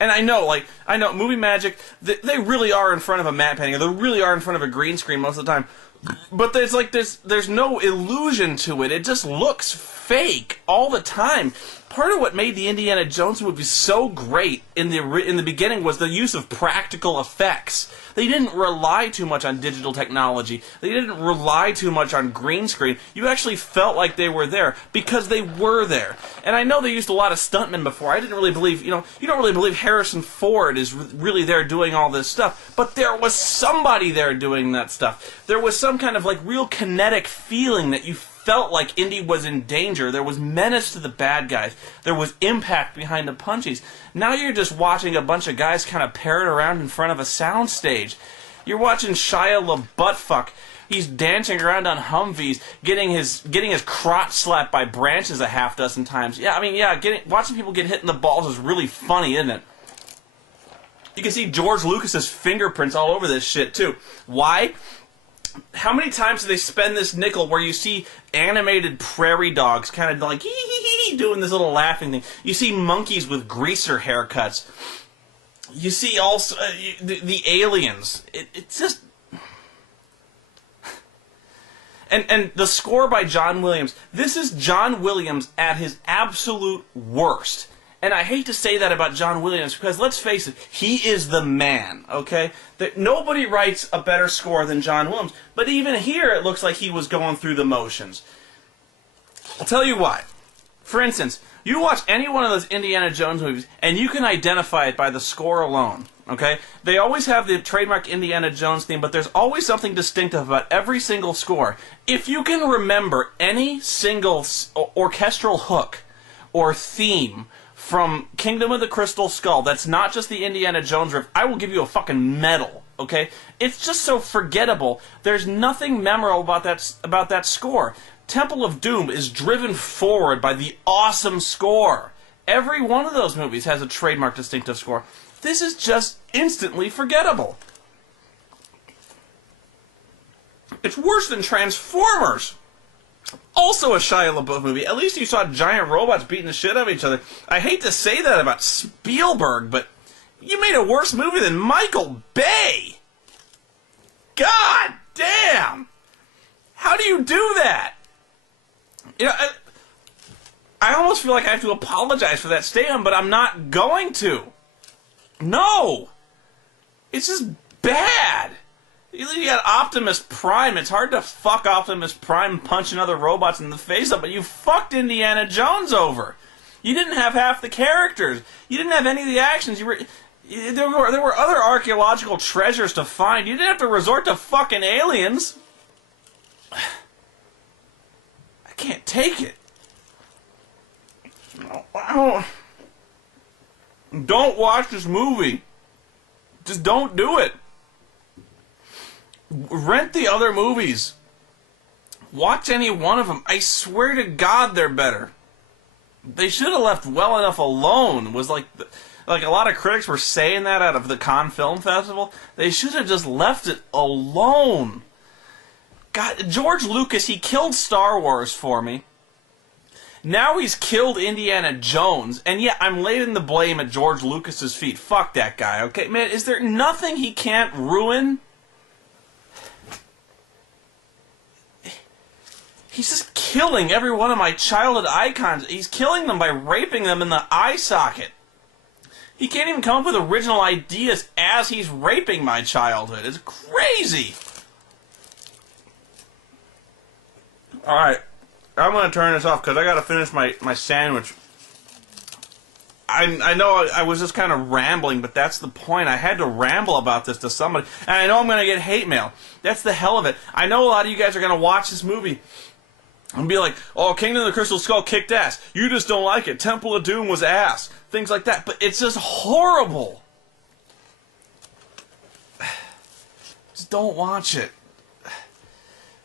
And I know, Movie Magic, they really are in front of a matte painting, or they really are in front of a green screen most of the time. But there's no illusion to it. It just looks fake all the time. Part of what made the Indiana Jones movies so great in the beginning was the use of practical effects. They didn't rely too much on digital technology. They didn't rely too much on green screen. You actually felt like they were there because they were there. And I know they used a lot of stuntmen before. I didn't really believe, you don't really believe Harrison Ford is really there doing all this stuff. But there was somebody there doing that stuff. There was some kind of real kinetic feeling that you felt like Indy was in danger. There was menace to the bad guys. There was impact behind the punches. Now you're just watching a bunch of guys kind of parrot around in front of a soundstage. You're watching Shia LaBeouf. He's dancing around on Humvees, getting his crotch slapped by branches a half dozen times. Watching people get hit in the balls is really funny, isn't it? You can see George Lucas's fingerprints all over this shit too. Why? How many times do they spend this nickel where you see animated prairie dogs kind of like hee doing this little laughing thing? You see monkeys with greaser haircuts. You see also the aliens. It's just... And the score by John Williams. This is John Williams at his absolute worst. And I hate to say that about John Williams because, let's face it, he is the man, okay? Nobody writes a better score than John Williams. But even here, it looks like he was going through the motions. I'll tell you why. For instance, you watch any one of those Indiana Jones movies, and you can identify it by the score alone, okay? They always have the trademark Indiana Jones theme, but there's always something distinctive about every single score. If you can remember any single orchestral hook or theme from Kingdom of the Crystal Skull, that's not just the Indiana Jones riff, I will give you a fucking medal, okay? It's just so forgettable. There's nothing memorable about that score. Temple of Doom is driven forward by the awesome score. Every one of those movies has a trademark distinctive score. This is just instantly forgettable. It's worse than Transformers. Also a Shia LaBeouf movie. At least you saw giant robots beating the shit out of each other. I hate to say that about Spielberg, but you made a worse movie than Michael Bay. God damn! How do you do that? I almost feel like I have to apologize for that statement, but I'm not going to. No! It's just bad. You got Optimus Prime. It's hard to fuck Optimus Prime punching other robots in the face up, but you fucked Indiana Jones over. You didn't have half the characters. You didn't have any of the actions. There were other archaeological treasures to find. You didn't have to resort to fucking aliens. I can't take it. Don't watch this movie. Just don't do it. Rent the other movies. Watch any one of them. I swear to God they're better. They should have left well enough alone. Was like a lot of critics were saying that out of the Cannes Film Festival. They should have just left it alone. God, George Lucas, he killed Star Wars for me. Now he's killed Indiana Jones, and yeah, I'm laying the blame at George Lucas's feet. Fuck that guy, okay? Man, is there nothing he can't ruin? He's just killing every one of my childhood icons. He's killing them by raping them in the eye socket. He can't even come up with original ideas as he's raping my childhood. It's crazy. Alright, I'm going to turn this off because I got to finish my sandwich. I know I was just kind of rambling, but that's the point. I had to ramble about this to somebody. And I know I'm going to get hate mail. That's the hell of it. I know a lot of you guys are going to watch this movie and be like, oh, Kingdom of the Crystal Skull kicked ass. You just don't like it. Temple of Doom was ass. Things like that. But it's just horrible. Just don't watch it.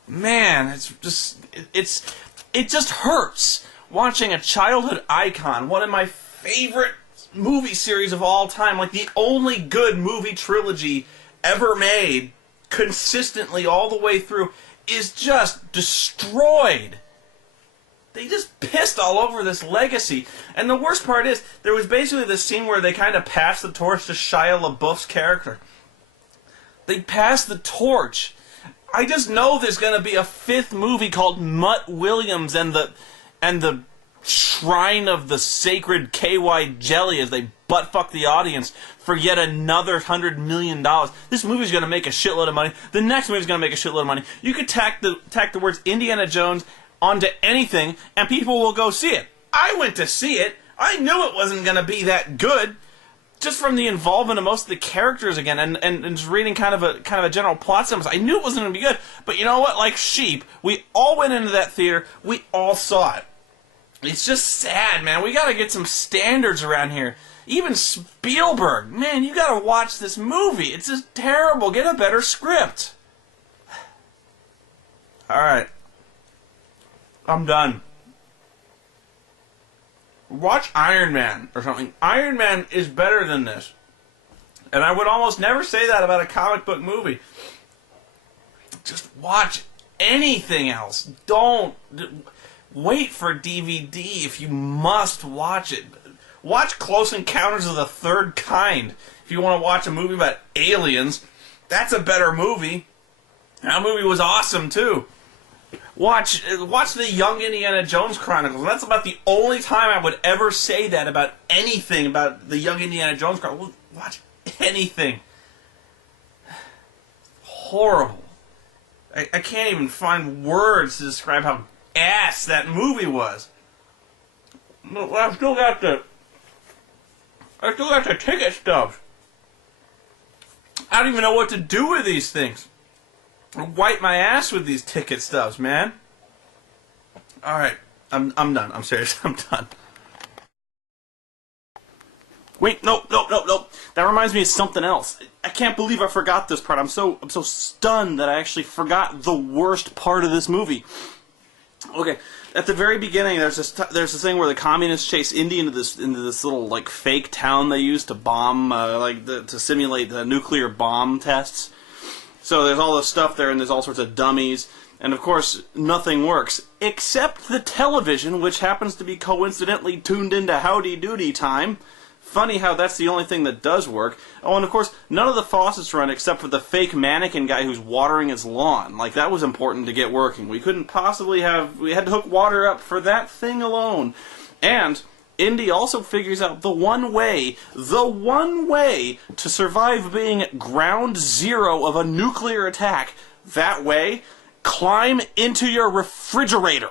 Man, it just hurts watching a childhood icon, one of my favorite movie series of all time, like the only good movie trilogy ever made, consistently all the way through, is just destroyed. They just pissed all over this legacy. And the worst part is, there was basically this scene where they kind of passed the torch to Shia LaBeouf's character. They passed the torch. I just know there's going to be a 5th movie called Mutt Williams and the Shrine of the Sacred KY Jelly as they butt-fuck the audience for yet another $100 million. This movie's going to make a shitload of money. The next movie's going to make a shitload of money. You could tack the words Indiana Jones onto anything, and people will go see it. I went to see it. I knew it wasn't going to be that good, just from the involvement of most of the characters again, and just reading kind of a general plot synopsis. I knew it wasn't going to be good, but you know what? Like sheep, we all went into that theater. We all saw it. It's just sad, man. We got to get some standards around here. Even Spielberg, man, you got to watch this movie. It's just terrible. Get a better script. All right. I'm done. Watch Iron Man or something. Iron Man is better than this. And I would almost never say that about a comic book movie. Just watch anything else. Don't wait for DVD if you must watch it. Watch Close Encounters of the Third Kind if you want to watch a movie about aliens. That's a better movie. That movie was awesome too. Watch the Young Indiana Jones Chronicles. And that's about the only time I would ever say that about anything about the Young Indiana Jones Chronicles. Watch anything. Horrible. I can't even find words to describe how ass that movie was. I still got the ticket stubs. I don't even know what to do with these things. Wipe my ass with these ticket stubs, man. Alright, I'm done. I'm serious, I'm done. Wait, no. That reminds me of something else. I can't believe I forgot this part. I'm so stunned that I actually forgot the worst part of this movie. Okay, at the very beginning, there's this thing where the communists chase Indy into this little like fake town they use to bomb, to simulate the nuclear bomb tests. So there's all this stuff there, and there's all sorts of dummies, and of course nothing works except the television, which happens to be coincidentally tuned into Howdy Doody time. Funny how that's the only thing that does work. Oh, and of course, none of the faucets run except for the fake mannequin guy who's watering his lawn. Like, that was important to get working. We couldn't possibly we had to hook water up for that thing alone. And Indy also figures out the one way to survive being ground zero of a nuclear attack. That way, climb into your refrigerator.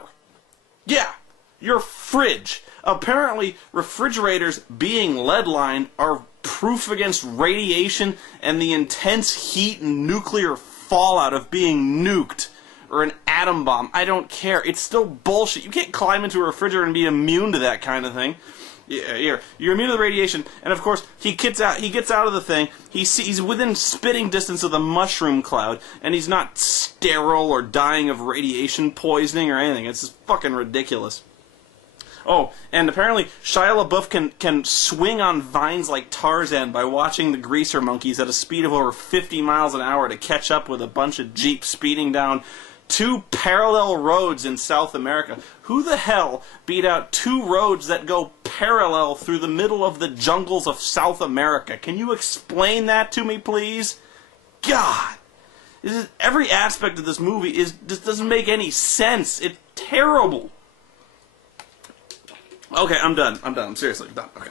Yeah, your fridge. Apparently, refrigerators being lead-lined are proof against radiation and the intense heat and nuclear fallout of being nuked. Or an atom bomb. I don't care. It's still bullshit. You can't climb into a refrigerator and be immune to that kind of thing. You're immune to the radiation, and of course he gets out of the thing. He's within spitting distance of the mushroom cloud, and he's not sterile or dying of radiation poisoning or anything. It's just fucking ridiculous. Oh, and apparently Shia LaBeouf can swing on vines like Tarzan by watching the greaser monkeys at a speed of over 50 miles an hour to catch up with a bunch of jeeps speeding down 2 parallel roads in South America. Who the hell beat out 2 roads that go parallel through the middle of the jungles of South America? Can you explain that to me, please? God! Every aspect of this movie just doesn't make any sense. It's terrible. Okay, I'm done. I'm seriously done. Okay.